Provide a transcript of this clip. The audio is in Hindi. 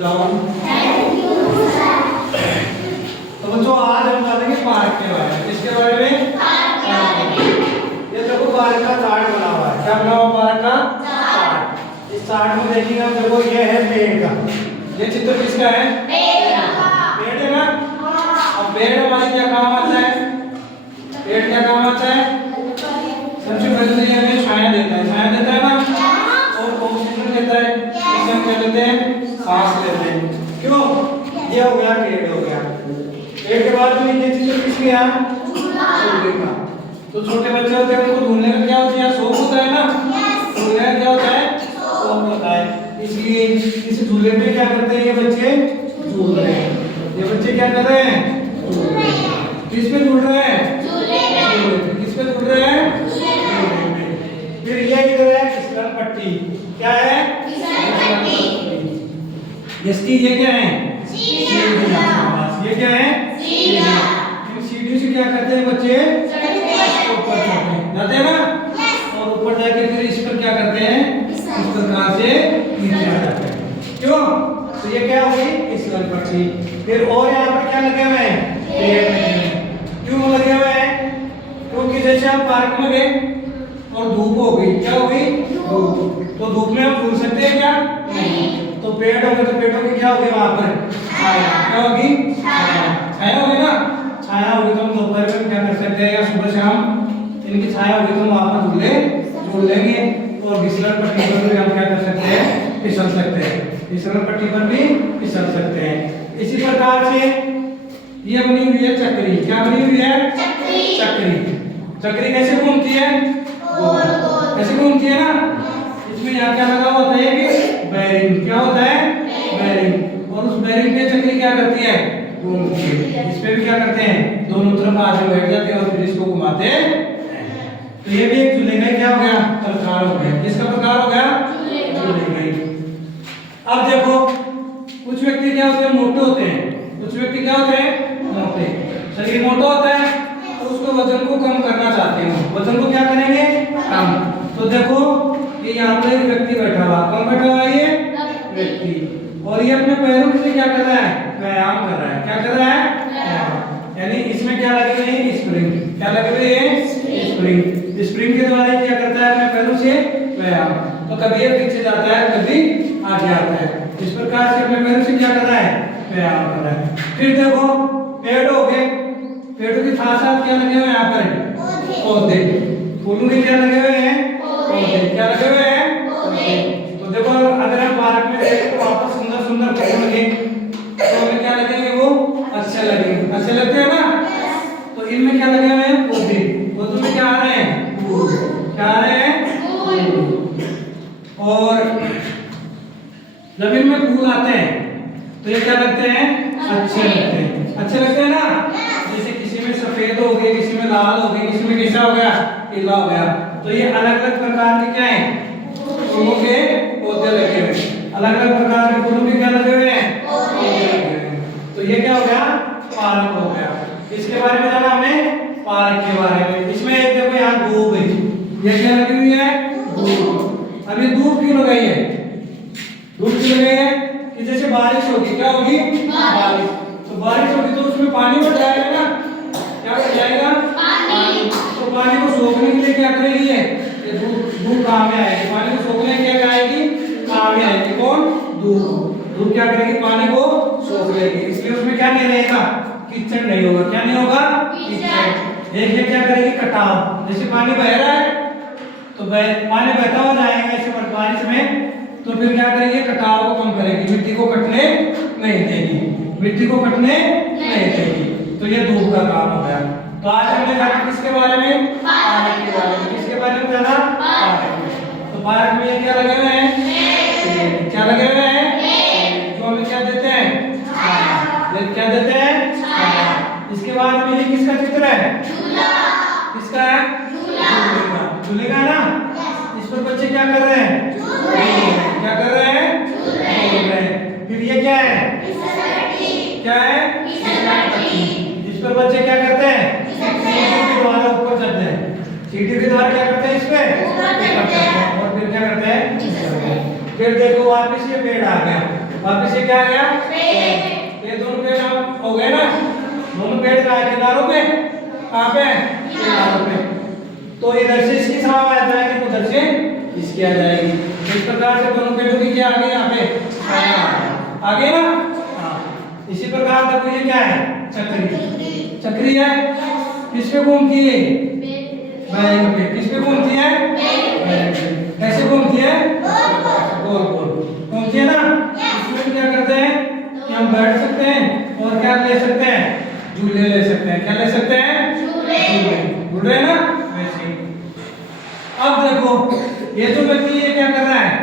डाउन। तो बच्चों आज हम बताएंगे पार्क के बारे में। किसके बारे में? ये देखो पार्क का चार्ट बना हुआ है। क्या बना हुआ पार्क का चार्ट? इस चार्ट में देखिए हम, देखो ये है पेड़ का। ये चित्र किसका है? पेड़ है ना। अब पेड़ हमारे क्या काम आता है? पेड़ क्या काम आता है? सबसे पहले तो ये हमें छाया देता है। छाया देता है ना, और ऑक्सीजन देता है। इससे हम क्या लेते हैं? सांस लेते हैं। क्यों? ये हो गया पेड़ हो गया। पेड़ के बाद में ये चित्र किसके यहाँ? झूले का। तो छोटे बच्चे होते हैं, उनको झूलने का क्या होता है? शौक होता है ना। झूलने का क्या होता है? शौक होता है। इसलिए इस झूले पे क्या करते हैं ये बच्चे? झूल रहे हैं। ये बच्चे क्या कर रहे हैं? झूल रहे हैं। किस पे झूल रहे हैं? किस पे झूल रहे हैं? फिर ये इधर है फिसल पट्टी। क्या है? फिसल पट्टी। इसकी ये क्या है? ये क्या है? सीढ़ी से क्या करते हैं बच्चे? ऊपर चढ़ते हैं, जाते हैं ना। और ऊपर जाके फिर इस पर क्या करते हैं? इस प्रकार से नीचे आ जाते हैं। क्यों? तो ये क्या होगी? फिसल पट्टी। फिर और यहाँ पर क्या लगे हुए हैं? पेड़। क्यों लगे हुए हैं? क्योंकि जैसे हम पार्क में गए और धूप हो गई, क्या हो गई? धूप। तो धूप में हम झूल सकते हैं क्या? नहीं। तो पेड़ होंगे तो पेड़ों की क्या होगी वहां पर? छाया। क्या होगी? छाया होगी ना। छाया होगी तो हम दोपहर में क्या कर सकते हैं, या सुबह शाम इनकी छाया होगी तो हम वहां पर झूल लेंगे। और फिसल पट्टी पर भी हम क्या कर सकते हैं? फिसल सकते हैं। फिसल पट्टी पर भी फिसल सकते हैं। इसी प्रकार से ये बनी हुई है चक्री। क्या बनी हुई है? चक्री। चक्री कैसे घूमती है? कैसे घूमती है ना। इसमें यहाँ क्या लगा होता है कि बेरिंग। क्या होता है? बेरिंग। और उस बेरिंग पे चक्री क्या करती है? घूमती है। इस पे भी क्या करते हैं? दोनों तरफ आगे बैठ जाते हैं और फिर इसको घुमाते हैं। तो ये भी एक झूले का क्या हो गया? प्रकार हो गया। किसका प्रकार हो गया? झूले का। अब देखो कुछ व्यक्ति क्या होते हैं? मोटे होते हैं। कुछ व्यक्ति क्या होते हैं? मोटे। शरीर मोटा होता है तो उसको वजन को कम करना चाहते हैं। वजन को क्या करेंगे? कम। तो देखो ये यहाँ पर एक व्यक्ति बैठा हुआ। कौन बैठा हुआ है? ये व्यक्ति। और ये अपने पैरों से क्या कर रहा है? व्यायाम कर रहा है। क्या कर रहा है? यानी इसमें क्या लगे हुए हैं? स्प्रिंग। क्या लगे हुए हैं? स्प्रिंग। स्प्रिंग के द्वारा क्या करता है? अपने पैरों से व्यायाम। तो कभी ये पीछे जाता है, कभी आगे आता है। इस प्रकार से अपने पैरों से क्या कर रहा है? व्यायाम कर रहा है। फिर देखो पेड़ हो गए। पेड़ों के साथ साथ क्या लगे हुए हैं यहाँ पर? पौधे। फूलों के क्या लगे हुए हैं? पौधे। क्या लगे हुए हैं? पौधे। तो देखो अगर हम पार्क में देखें तो वहां पर सुंदर सुंदर फूल लगे तो हमें क्या लगेंगे? वो अच्छे लगेंगे। अच्छे लगते हैं ना। तो इनमें क्या लगे हुए हैं? पौधे। पौधों में क्या आ रहे हैं? फूल। क्या आ रहे हैं? फूल। और जब इनमें फूल आते हैं तो ये क्या लगते हैं? अच्छे लगते हैं। अच्छे लगते हैं ना। जैसे किसी में सफेद हो गए, किसी में लाल हो गए, किसी में कैसा हो गया? पीला हो गया। तो ये अलग अलग प्रकार के क्या है? फूलों के पौधे लगे हुए। अलग अलग प्रकार के फूलों के क्या लगे हुए हैं? पौधे लगे हुए हैं। तो ये क्या हो गया? पार्क हो गया। इसके बारे में जाना हमने, पार्क के बारे में। इसमें एक देखो यहाँ धूप है। ये क्या लगी हुई है? धूप। अब ये धूप क्यों लगाई है? धूप क्यों लगाई है? कि जैसे बारिश होगी, क्या होगी? बारिश। तो बारिश होगी तो उसमें पानी बढ़ जाएगा ना। क्या बढ़ जाएगा? पानी। तो पानी को सोखने के लिए क्या करेगी ये धूप काम में आएगी। पानी को सोखने के लिए आएगी? काम में आएगी। कौन? धूप। धूप क्या करेगी? पानी को सोख लेगी। इसलिए उसमें क्या नहीं रहेगा? कीचड़ नहीं होगा। क्या नहीं होगा? कीचड़। ये क्या करेगी? कटाव। जैसे पानी बह रहा है तो पानी बहता हुआ जाएगा इसे बारिश में, तो फिर क्या करेगी? कटाव को कम करेगी। मिट्टी को कटने नहीं देगी। मिट्टी को कटने नहीं देगी। तो ये धूप का काम हो गया। तो आज हमने जाना किसके बारे में? पार्क के बारे में। किसके बारे में जाना? पार्क में। तो पार्क में ये क्या लगे हुए हैं? क्या लगे हुए हैं? जो हमें क्या देते हैं? क्या देते हैं? इसके बाद में ये किसका चित्र है? किसका है? झूले का ना। इस पर बच्चे क्या कर रहे हैं? क्या कर रहे हैं? झूल रहे हैं। फिर ये क्या है? क्या है? इस पर बच्चे क्या करते हैं? सीढ़ी के द्वारा ऊपर चढ़ते हैं। सीढ़ी के द्वारा क्या करते हैं? इस पे और फिर क्या करते हैं? फिर देखो वापस ये पेड़ आ गया। वापस ये क्या आ गया पेड़। ये दोनों पेड़ आप हो गए ना, दोनों पेड़ का किनारों पे, कहाँ पे किनारों पे। तो इधर से इसकी छाव आ जाएगी, तो उधर से इसकी आ जाएगी। इस प्रकार से दोनों पेड़ों की क्या आ गई यहाँ पे आ गए ना। हाँ, इसी प्रकार देखो ये क्या है चक्री, चक्री है किस पे घूमती है बैग पे, किस पे घूमती है बैग पे। कैसे घूमती है गोल गोल घूमती है ना। इसमें क्या करते हैं कि हम बैठ सकते हैं और क्या ले सकते हैं झूले ले सकते हैं। क्या ले सकते हैं झूले, झूल रहे हैं ना वैसे ही। अब देखो ये जो व्यक्ति ये क्या कर रहा है